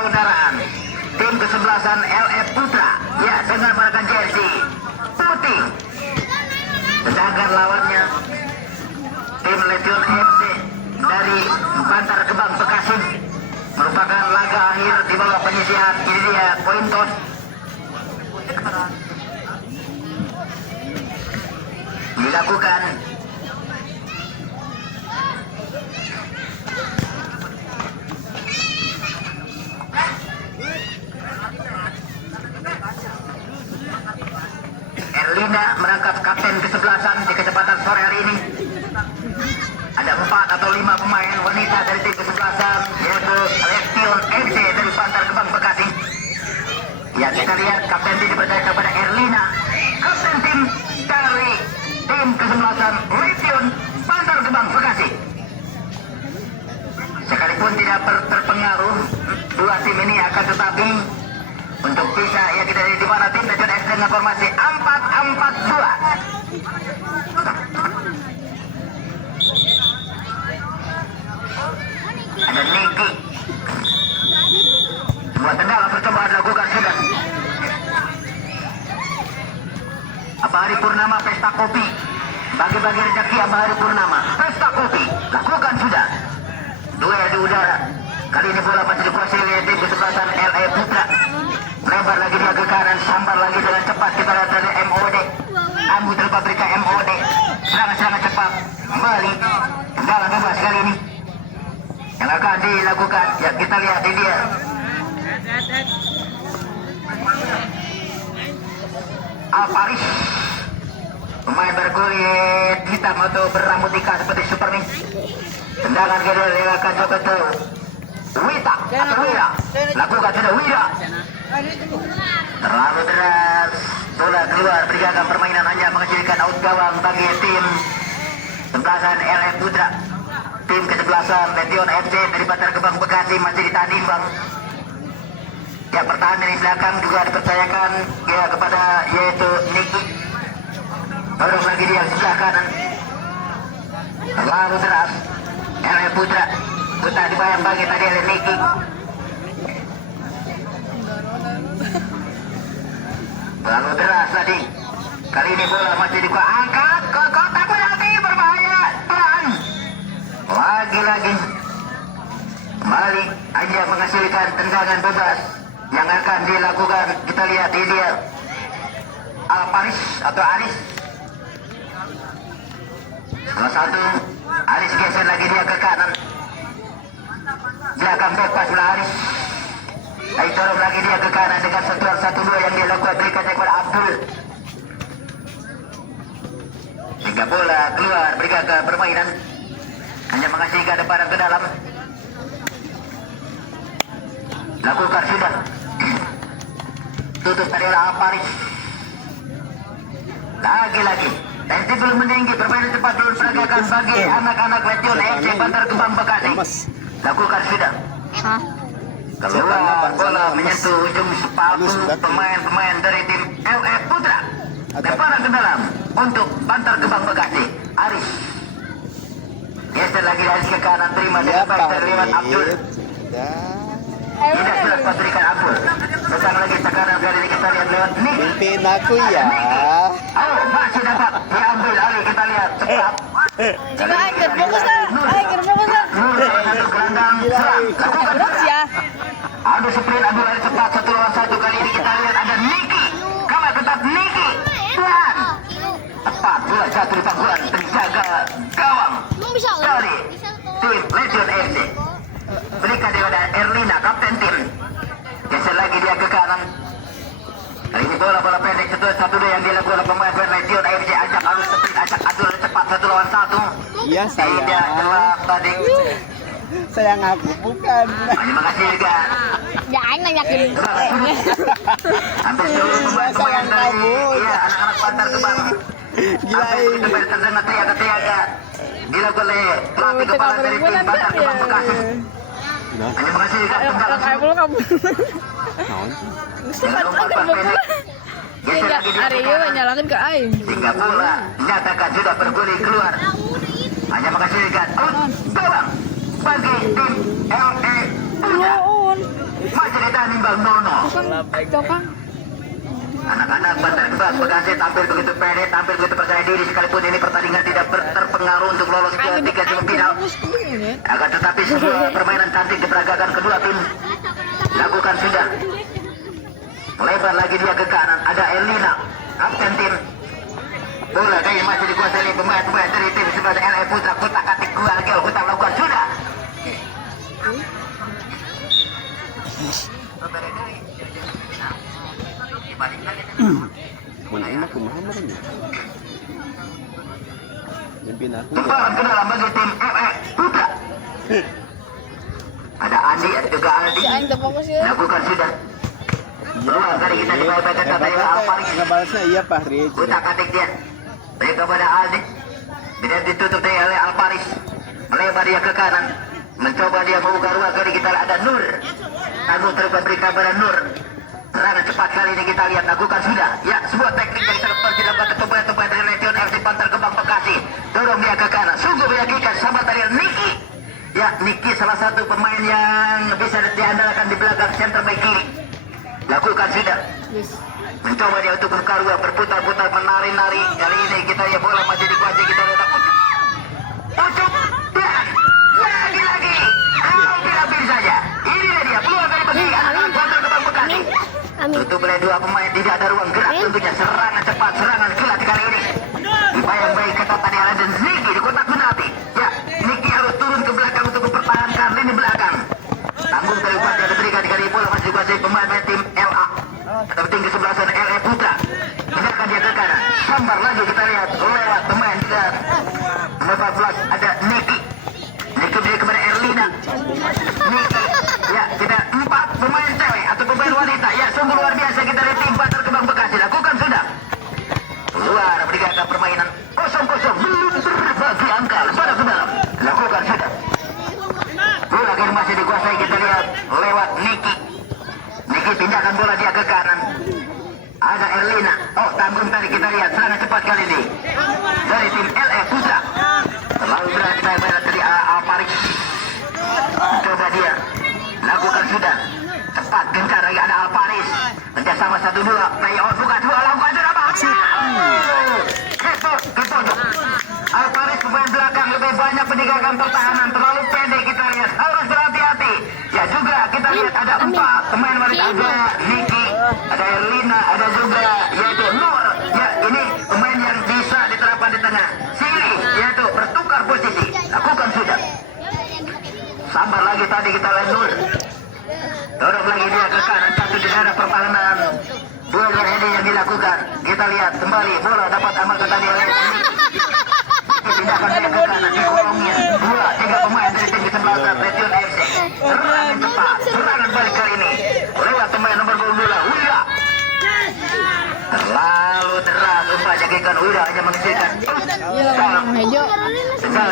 persaudaraan. Tim kesebelasan LF Putra ya dengan menggunakan jersey putih. Sedangkan lawannya tim Legion FC dari Bantar Gebang Bekasi, merupakan laga akhir di bawah penyisihan. Ini dia poin toss dilakukan. Erlinda merangkap kapten kesebelasan di kesempatan sore hari ini. Ada 4 atau 5 pemain wanita dari tim kesebelasan, yaitu Legion FC dari Bantar Gebang Bekasi. Ya, kita lihat kapten tim dipercaya kepada Erlina, kapten tim dari tim kesebelasan Legion Bantar Gebang Bekasi. Sekalipun tidak terpengaruh, dua tim ini akan tetapi untuk bisa ya kita lihat di mana tim Legion FC dengan formasi 4-4-2. Ada Niki. Sebuah tendangan percobaan dilakukan sudah. Abahari Purnama pesta kopi. Bagi-bagi rezeki Abahari Purnama pesta kopi. Lakukan sudah. Duel di udara. Kali ini bola masih dikuasai oleh tim kesebelasan LA Putra. Lebar lagi dia ke kanan, sambar lagi dengan cepat kita lihat dari MOD. Ambu terpabrika MOD. Serangan-serangan cepat. Kembali. Tendangan bebas kali ini yang akan dilakukan. Ya, kita lihat ini dia. Alparis, pemain berkulit hitam atau berambut ikan seperti Superman. Tendangan kedua yang akan coba ke Wita atau Wira. Lakukan sudah Wira. Terlalu deras. Bola keluar, berjaga permainan hanya menghasilkan out gawang bagi tim kesebelasan LF Putra. Tim kesebelasan Legion FC dari Bantar Gebang Bekasi masih ditahan imbang. Ya, pertahanan dari belakang juga dipercayakan ya kepada yaitu Niki. Dorong lagi dia sebelah kanan. Terlalu deras. LF Putra. Putra dibayang bagi tadi oleh Niki. Terlalu deras tadi. Kali ini bola masih angkat ke kotak penalti, berbahaya. Pelan. Lagi-lagi kembali hanya menghasilkan tendangan bebas yang akan dilakukan. Kita lihat ini dia Alparis atau Aris. Salah satu Aris geser lagi dia ke kanan. Dia akan bebas bola Aris. Ayo dorong lagi dia ke kanan dengan sentuhan 1-2 yang dia lakukan, berikan kepada Abdul. Hingga bola keluar, berikan ke permainan. Hanya menghasilkan depan ke dalam. Lakukan sudah. Tutup tadi oleh Alparis. Lagi-lagi. Tensi belum meninggi, permainan cepat diperagakan bagi anak-anak Legion FC Bantar Gebang Bekasi. Lakukan sudah. Keluar bola menyentuh ujung sepatu pemain-pemain dari tim LF Putra. Lemparan ke dalam untuk Bantar Gebang Bekasi. Aris. Geser lagi dari ke kanan, terima dengan baik dari lewat Abdul. Tidak sudah patrikan Abdul. Datang lagi tekanan kali ini kita lihat lewat Nick. Pimpin aku ya. Oh, masih dapat diambil alih, kita lihat cepat. Jika air fokus lah, air fokus lah. Satu gelandang serang. Lakukan Terus ya. adu sprint, adu lari cepat 1 lawan 1. Kali ini kita lihat ada Niki. Kalah ketat Niki. Tuhan. Tepat bola jatuh di pangkuan penjaga gawang dari tim Legion FC. Berikan kepada Erlina, kapten tim. Geser lagi dia ke kanan. Kali ini bola pendek satu yang dilakukan oleh pemain Legion FC. Ajak alus sprint, ajak adu lari cepat 1 lawan 1. Iya saya. Tidak jelas tadi. Sayang aku bukan. Hanya menghasilkan Jangan nanyakin. hampir seluruh pemain-pemain dari iya, anak-anak Bantar Gebang. Gila Sampai ini. begitu terdengar teriak-teriak dilakukan oleh pelatih kepala dari tim Bantar Gebang Bekasi. Hanya menghasilkan tendangan Kayak mulu kamu. dengan umpan pendek. Geser lagi dia ke Aryo kanan. nyalakan ke air. Hingga bola dinyatakan sudah bergulir keluar. Hanya menghasilkan out gawang bagi tim LA Putra. Ulun. Masih imbang 0-0. Bukan Dokang. Anak-anak Bantar Gebang Bekasi tampil begitu pede, tampil begitu percaya diri sekalipun ini pertandingan tidak terpengaruh untuk lolos ke tiga semifinal. Akan tetapi sebuah permainan cantik diperagakan kedua tim lakukan sudah. Melebar lagi dia ke kanan, ada Elina, kapten tim. Bola kali masih dikuasai oleh pemain-pemain dari tim sebelah LA Putra. Kutak atik gua lagi, kutak lakukan sudah. Mun enak kumaha mah ini. Mimpin aku. Tumpangan ke dalam bagi tim LA Putra. Ada Andi, ada juga Aldi. Si Aing tak fokus ya. Lakukan sudah. Berulang kali kita dibawakan kata yang Alparis. Ngebalasnya iya Pak Rej. Kutak atik dia. Baik kepada Aldi. Tidak ditutup oleh Alparis. Melebar dia ke kanan. Mencoba dia membuka ruang kali kita ada Nur. Tanggung terberi kepada Nur. Serangan cepat kali ini kita lihat lakukan sudah. Ya, sebuah teknik yang terlepas dilakukan pemain-pemain dari Legion FC Bantar Gebang Bekasi. Dorong dia ke kanan. Sungguh meyakinkan sahabat dari Niki. Ya, Niki salah satu pemain yang bisa diandalkan di belakang center back kiri. Lakukan sudah. Mencoba dia untuk membuka ruang, berputar-putar, menari-nari. Kali ini kita ya bola masih dikuasai kita lihat Ucup. Dan lagi-lagi. Hampir saja. Ini dia peluang dari bagi anak-anak Bantar Gebang Bekasi. Tutup oleh dua pemain, tidak ada ruang gerak tentunya. Serangan cepat, serangan kilat kali ini. Dibayang baik ketat tadi ada Niki di kotak penalti. Ya, Niki harus turun ke belakang untuk mempertahankan lini belakang. Tanggung terlibat yang diberikan kali bola masih dikuasai pemain tim LA. Tertinggi sebelah sana LA Putra. Pindahkan dia ke kanan. Sambar lagi kita lihat lewat pemain kita. Nomor 14 ada Niki. Niki beri kepada Erlina. Niki. Ya, tidak 4 pemain cewek atau pemain wanita. Ya, sungguh luar biasa kita lihat tim Bantar Gebang Bekasi. Lakukan sudah. Keluar meninggalkan permainan 0-0. Belum terbagi angka. Pada ke dalam. Lakukan sudah. Bola kini masih dikuasai kita lihat lewat Niki. Niki pindahkan bola dia ke kanan. Ada Erlina. Oh, tanggung tadi kita lihat serangan cepat kali ini dari tim LA Putra. Terlalu berani mainan dari Alparis. Coba dia lakukan sudah. Cepat gencar lagi ada Alparis. Kerjasama 1-2. Playoff bukan 2 lakukan sudah Ketonjok. Alparis pemain belakang lebih banyak meninggalkan pertahanan. Terlalu pendek kita lihat. Harus berhati-hati. Ya juga kita lihat ada 4 pemain wanita. Ada Niki, ada Erlina, ada juga yaitu Nur. Ya ini pemain yang bisa diterapkan di tengah. Sili yaitu bertukar posisi. Lakukan sudah. Sambar lagi tadi kita lihat Nur. Dorong lagi dia ke kanan. Satu di daerah pertahanan. Bola ini yang dilakukan. Kita lihat kembali bola dapat amankan tadi oleh pindahkan dia ke kanan di kolongnya. 2-3 pemain dari tim sebelah Legion FC. Serangan cepat, serangan balik kali ini lewat pemain nomor 22 Wira. Terlalu deras umpan jagikan Wira hanya mengisikan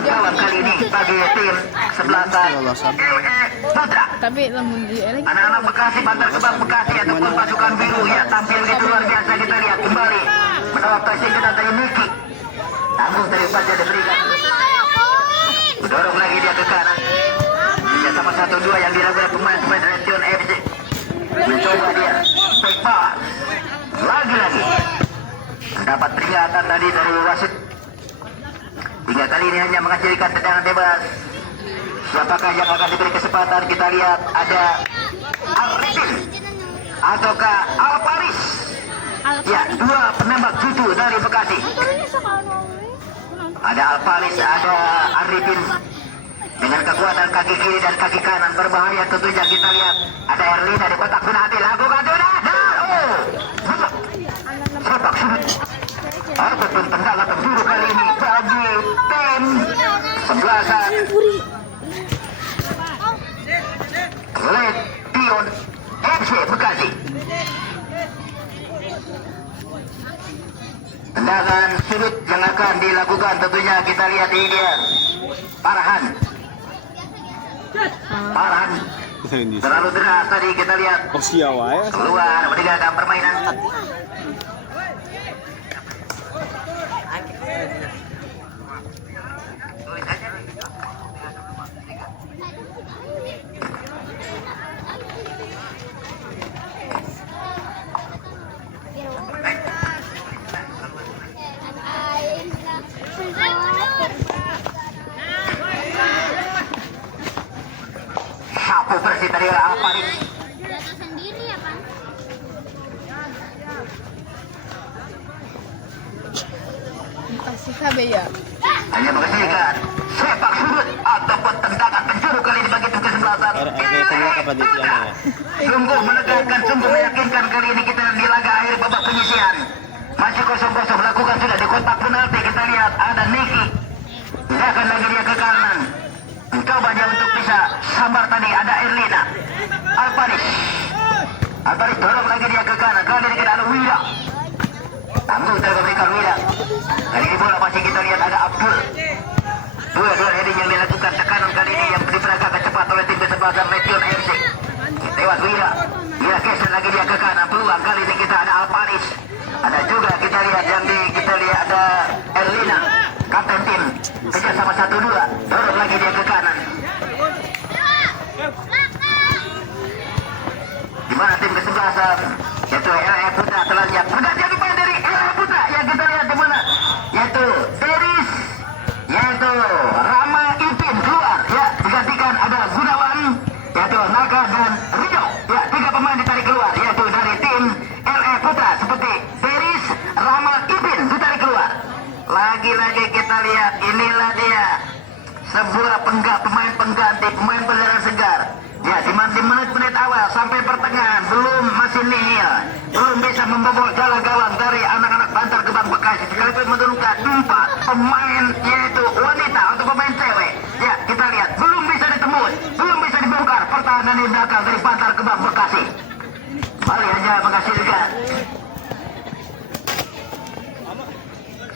kawan kali ini bagi tim sebelah LA Putra. Tapi namun di Anak-anak Bekasi, Bantar Gebang Bekasi ataupun pasukan biru ya tampil begitu luar biasa kita lihat kembali menolak pressing kita dari Niki. Tanggung terlibat dia diberikan. Dorong lagi dia ke kanan. Dia sama 1-2 yang dilakukan pemain-pemain Legion FC. Mencoba dia back pass. Lagi-lagi mendapat peringatan tadi dari wasit. 3 kali ini hanya menghasilkan tendangan bebas. Siapakah yang akan diberi kesempatan? Kita lihat ada Arifin ataukah Alparis. Ya, 2 penembak cucu dari Bekasi. Ada Alparis, ada Arifin dengan kekuatan kaki kiri dan kaki kanan berbahaya tentunya. Kita lihat ada Erlina di kotak penalti. Lakukan sudah. Sepak sudut ataupun tendangan penjuru kali ini bagi tim sebelasan Legion FC Bekasi. Tendangan sudut yang akan dilakukan tentunya kita lihat ini dia Farhan. Terlalu deras tadi kita lihat. Oh siawa ya. Keluar meninggalkan permainan. bersih tadi oleh Alparis. Jatuh sendiri ya, Pak? Dikasih KB ya. Hanya menghasilkan sepak sudut ataupun tendangan penjuru kali ini bagi tim kesebelasan. Kayaknya kapatid yan ya. Sungguh menegakkan, sungguh meyakinkan kali ini kita di laga akhir babak penyisihan. Masih kosong-kosong, lakukan sudah di kotak penalti. Kita lihat ada Niki. Silakan lagi dia ke kanan. Mencoba dia untuk bisa sambar tadi. Ada Erlina. Alparis. Alparis dorong lagi dia ke kanan. Kali ini kita ada Wira. Tanggung terberikan Wira. Kali ini bola masih kita lihat ada Abdul. Dua heading yang dilakukan tekanan kali ini yang diperagakan cepat oleh tim kesebelasan Meteor FC. Lewat Wira. Wira geser lagi dia ke kanan. Peluang kali ini kita ada Alparis. Ada juga kita lihat kita lihat ada Erlina, kapten tim. Kerja sama 1-2. Dorong lagi dia ke kanan. Di mana tim kesebelasan yaitu LA Putra telah lihat pergantian pemain dari LA Putra yang kita lihat di mana yaitu Deris, yaitu Rama Ipin keluar ya, digantikan ada Gunawan, yaitu Naga dan Rio ya, 3 pemain ditarik keluar yaitu dari tim LA Putra seperti Deris, Rama Ipin ditarik keluar. Lagi-lagi kita lihat inilah dia sebuah pemain pengganti, pemain pengganti segar. Ya, di menit-menit awal sampai pertengahan masih nihil, belum bisa membobol jalan gawang dari anak-anak Bantar Gebang Bekasi. Sekaligus menurunkan 4 pemain yaitu wanita atau pemain cewek. Ya, kita lihat belum bisa ditembus, belum bisa dibongkar pertahanan di belakang dari Bantar Gebang Bekasi. Bali hanya menghasilkan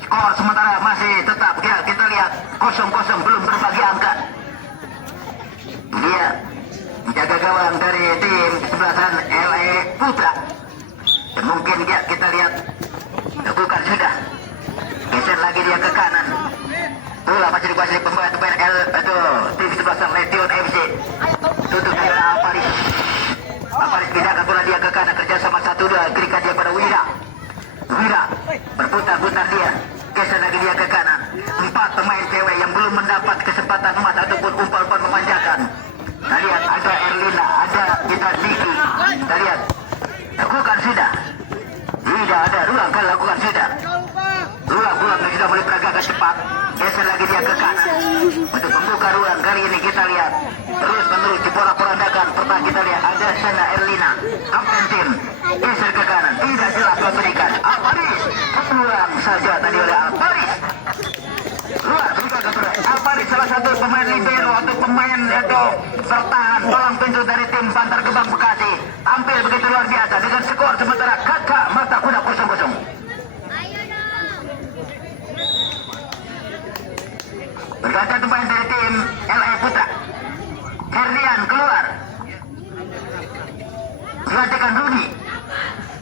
skor sementara masih tetap ya, kita lihat 0-0 belum berbagi angka. Dia menjaga gawang dari tim kesebelasan LA Putra. Dan mungkin dia kita lihat bukan sudah geser lagi dia ke kanan. Bola masih dikuasai pemain tim kesebelasan Meteor FC. Tutup dari Alparis. Alparis pindahkan bola dia ke kanan, kerja sama 1-2, berikan dia pada Wira. Wira berputar-putar dia, geser lagi dia ke kanan. 4 pemain cewek yang belum mendapat kesempatan emas ataupun umpan-umpan memanjakan. Kita lihat ada Erlina, ada kita Niki. Kita lihat lakukan sudah. Tidak ada ruang kan lakukan sudah. Ruang yang sudah mulai peragakan cepat. Geser lagi dia ke kanan untuk membuka ruang. Kali ini kita lihat terus menerus diporak-porandakan. Pertama kita lihat ada sana Erlina, kapten tim, geser ke kanan. Tidak jelas memberikan Alparis. Peluang saja tadi oleh Alparis. Luar berikan kepada Alparis, salah satu pemain libero atau pemain itu bertahan palang pintu dari tim Bantar Gebang Bekasi, tampil begitu luar biasa dengan skor sementara kakak mata kuda 0-0. Bergantian pemain dari tim LA Putra. Herlian keluar, digantikan Rudi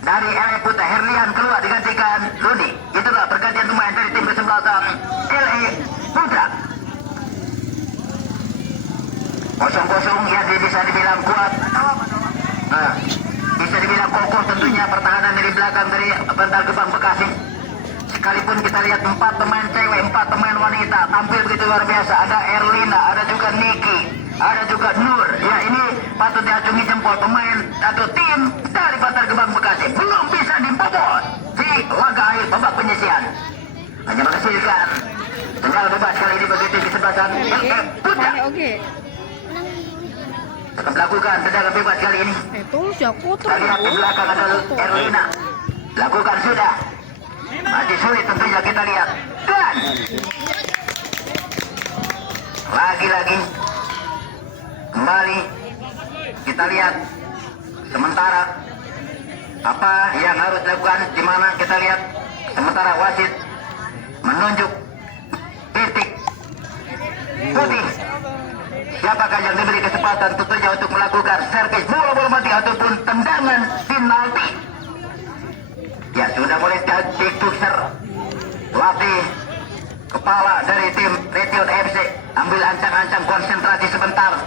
dari LA Putra. Herlian keluar digantikan Rudi. Itulah pergantian pemain dari tim kesebelasan LA Putra. 0-0 yang bisa dibilang kuat. Nah, bisa dibilang kokoh tentunya pertahanan dari belakang dari Bantar Gebang Bekasi. Sekalipun kita lihat 4 pemain cewek, 4 pemain wanita tampil begitu luar biasa. Ada Erlina, ada juga Niki, ada juga Nur. Ya, ini patut diacungi jempol pemain atau tim dari Bantar Gebang Bekasi. Belum bisa dibobol di laga akhir babak penyisihan. Hanya menghasilkan tinggal bebas kali ini begitu di sebelasan Putra. Oke. Akan melakukan tendangan bebas kali ini. Terus ya kotor. Kita lihat di belakang ada Erlina. Lakukan sudah. Masih sulit tentunya kita lihat. Dan lagi-lagi kembali kita lihat sementara apa yang harus dilakukan, di mana kita lihat sementara wasit menunjuk titik putih. Siapakah yang diberi kesempatan tentunya untuk melakukan servis bola mati ataupun tendangan penalti. Ya, sudah mulai dipusar latih kepala dari tim Meteor FC. Ambil ancang-ancang, konsentrasi sebentar.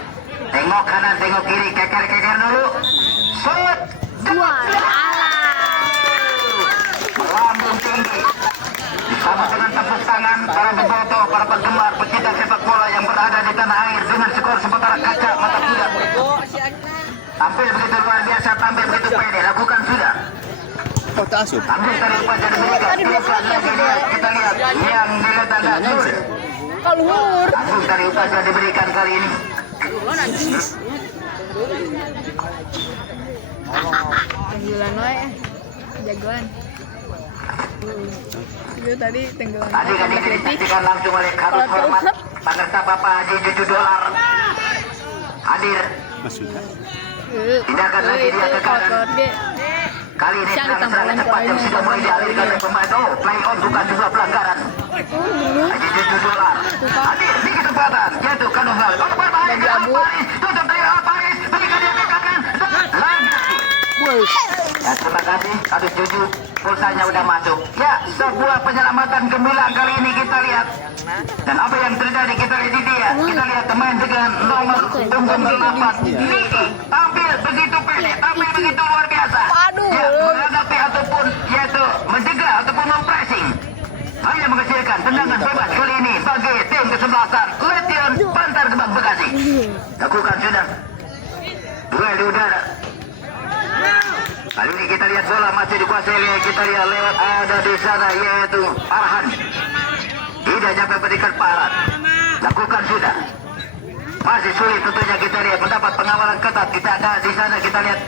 Tengok kanan, tengok kiri, keker-keker dulu. Shoot! Melambung tinggi. Bersama dengan tepuk tangan para bobotoh, para penggemar pecinta sepak bola yang berada di tanah air dengan skor sementara kaca mata kuda Tampil begitu luar biasa, tampil begitu pede. Lakukan sudah. Kau tak asup? Ambil dari upacara diberikan. Tadi belum Tiupan lagi dia. Kita lihat yang diletakkan. Kalau luhur. Langsung dari upacara diberikan kali ini. Tenggelan wae. Jagoan. Itu tadi tenggelan. Tadi kan ini disaksikan langsung oleh Karus Hormat peserta Bapak Haji $7 hadir. Maksudnya? Tindakan lagi dia ke kanan. Kali ini serangan cepat yang sudah mulai dialihkan oleh pemain. Oh, play on bukan juga pelanggaran. Haji $7 hadir di kesempatan. Jatuh kandung hal. Oh, berbahaya. Tutup dari Paris. Berikan dia ke kanan. Lagi. Ya, terima kasih. Kadus 7 pulsanya udah masuk. Ya, sebuah penyelamatan gemilang kali ini kita lihat. Dan apa yang terjadi kita lihat di dia. Kita lihat teman dengan nomor punggung 8 Niki tampil begitu pede, tampil begitu luar biasa. Ya, menghadapi ataupun yaitu mencegah ataupun mempressing. Hanya menghasilkan tendangan bebas kali ini bagi tim kesebelasan Letion Bantar Gebang Bekasi. Lakukan sudah. Duel di udara. Kali ini kita lihat bola masih dikuasai oleh kita lihat lewat ada di sana yaitu Farhan. Tidak sampai berikan Farhan. Lakukan sudah. Masih sulit tentunya kita lihat mendapat pengawalan ketat. Kita ada di sana kita lihat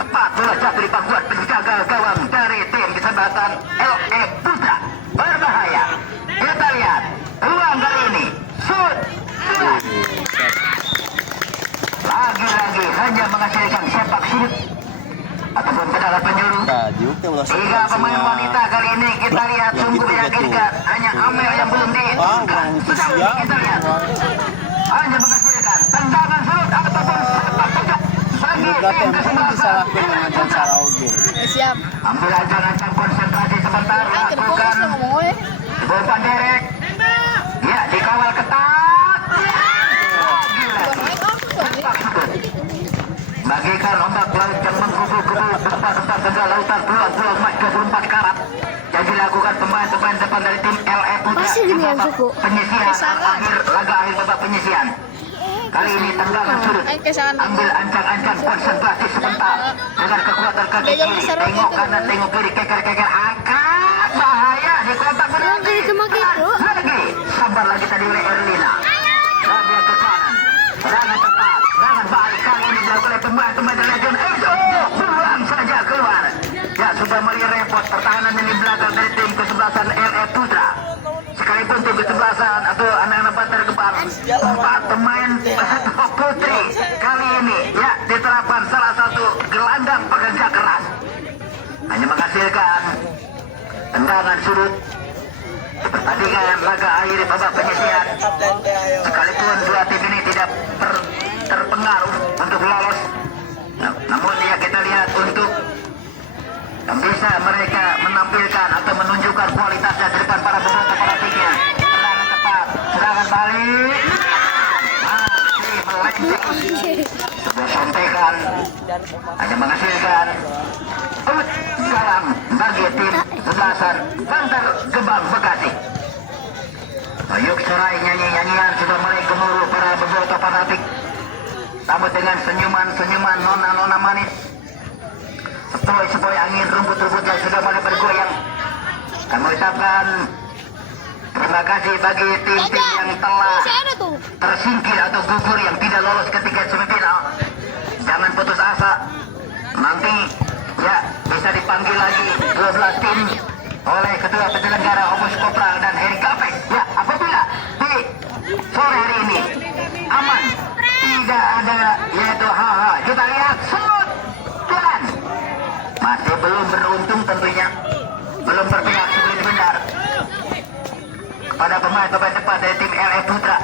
tepat bola jatuh di pangkuan penjaga gawang dari tim kesebelasan LE Putra. Berbahaya. Kita lihat peluang kali ini. Shoot. Lagi-lagi hanya menghasilkan sepak sudut ataupun tendangan penjuru. Tiga pemain wanita kali ini kita lihat sungguh meyakinkan. Hanya Amel yang belum diangkat. Sejauh ini kita lihat hanya menghasilkan tendangan sudut ataupun sepak pojok bagi tim kesebelasan. Siap. Ambil ancang-ancang konsentrasi sebentar. Lakukan umpan derek. Ya, dikawal ketat. Bagikan ombak laut yang menggugur-gugur gempa-gempa gegah lautan pulau-pulau emas 24 karat yang dilakukan pemain-pemain depan dari tim LE Putra di babak penyisian akhir laga akhir babak penyisian. Kali ini tendangan sudut. Ambil ancang-ancang konsentrasi sebentar dengan kekuatan kaki kiri. Tengok kanan, tengok kiri, keker-keker, angkat, bahaya di kotak benar. Lagi, sabar lagi tadi oleh Erlina. Lagi ke kanan, serangan tepat, serangan balik. Kali ini dilakukan oleh pemain-pemain dari Legion Exo. Buang saja keluar. Ya, sudah mulai repot pertahanan ini belakang dari tim kesebelasan LE Putra. Sekalipun tim kesebelasan atau anak-anak Bantar Gebang, 4 pemain putri kali ini ya diterapkan salah satu gelandang pekerja keras. Hanya menghasilkan tendangan sudut. Pertandingan laga akhir babak penyisian. Sekalipun dua tim ini tidak terpengaruh untuk lolos, namun ya kita lihat untuk bisa mereka menampilkan atau menunjukkan kualitasnya di depan para peserta politiknya. Serangan tepat, serangan balik, masih melenceng. Sebuah sontekan hanya menghasilkan jalan bagi tim kesebelasan Bantar Gebang Bekasi. Yuk serai nyanyi-nyanyian sudah mulai gemuruh para peserta fanatik. Sambut dengan senyuman-senyuman nona-nona manis. Sepoi-sepoi angin rumput-rumput yang sudah mulai bergoyang. Kami ucapkan terima kasih bagi tim-tim yang telah tersingkir atau gugur yang tidak lolos ketika semifinal. Jangan putus asa. Nanti ya bisa dipanggil lagi 12 tim oleh ketua penyelenggara Opus Kopra dan Heri Kapek. Ya, apabila di sore hari ini aman, tidak ada yaitu hal-hal. Kita lihat shoot jalan. Masih belum beruntung tentunya, belum berpihak seperti benar kepada pemain-pemain depan dari tim LE Putra.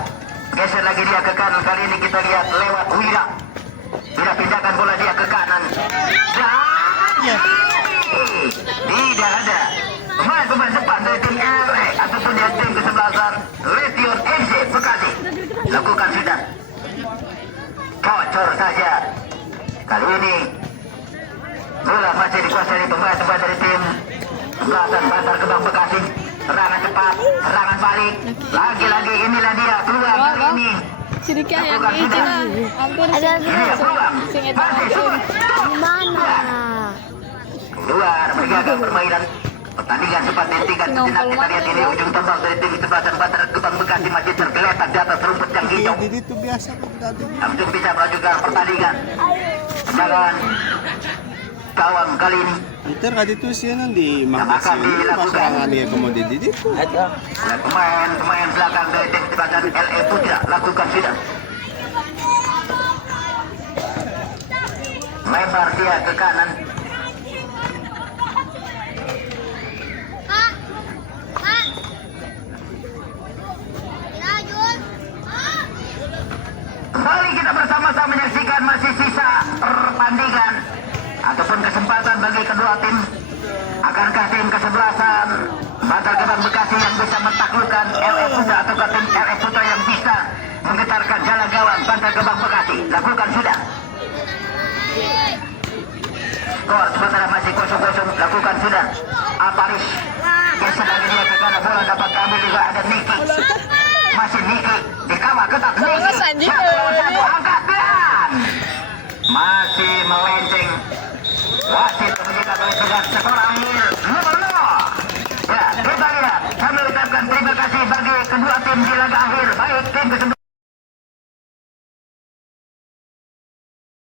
Geser lagi dia ke kanan, kali ini kita lihat lewat Wira. Wira pindahkan bola dia ke kanan. Dan tidak ada pemain-pemain depan dari tim LE ataupun dari tim kesebelasan Letion FC Bekasi. Lakukan sudah. Bocor saja. Kali ini bola masih dikuasai pemain-pemain dari tim kesebelasan Bantar Gebang Bekasi. Serangan cepat, serangan balik. Lagi-lagi inilah dia peluang kali ini. Sedikit yang izin lah. Hampir sing eta majuin. Gimana? Keluar menjaga permainan pertandingan sempat dihentikan sejenak. Kita lihat ini ujung tombak dari tim sebelah Batar Gebang Bekasi masih tergeletak di atas rumput yang hijau. Jadi itu biasa kok tadi. Langsung bisa melanjutkan pertandingan. Jangan kawan kali ini Ntar kali itu sih di Makasih masalah dia kemudian di itu. dan pemain belakang dari tim sebelah LE Putra lakukan sudah. Lebar dia ke kanan. Kak. Kak. Lanjut. Kembali kita bersama-sama menyaksikan masih sisa pertandingan ataupun kesempatan bagi kedua tim. Akankah tim kesebelasan Bantar Gebang Bekasi yang bisa mentaklukkan LE Putra ataukah tim LE Putra yang bisa menggetarkan jala gawang Bantar Gebang Bekasi? Lakukan sudah. Skor sementara masih 0-0. Lakukan sudah. Aparis geser lagi dia ke kanan, bola dapat diambil juga ada Niki. Masih Niki dikawal ketat Niki. Satu angkat dan masih melenceng. Wasit menyikat oleh tugas skor akhir 0-0. Ya, kita lihat. Kami ucapkan terima kasih bagi kedua tim di laga akhir. Baik tim ke-11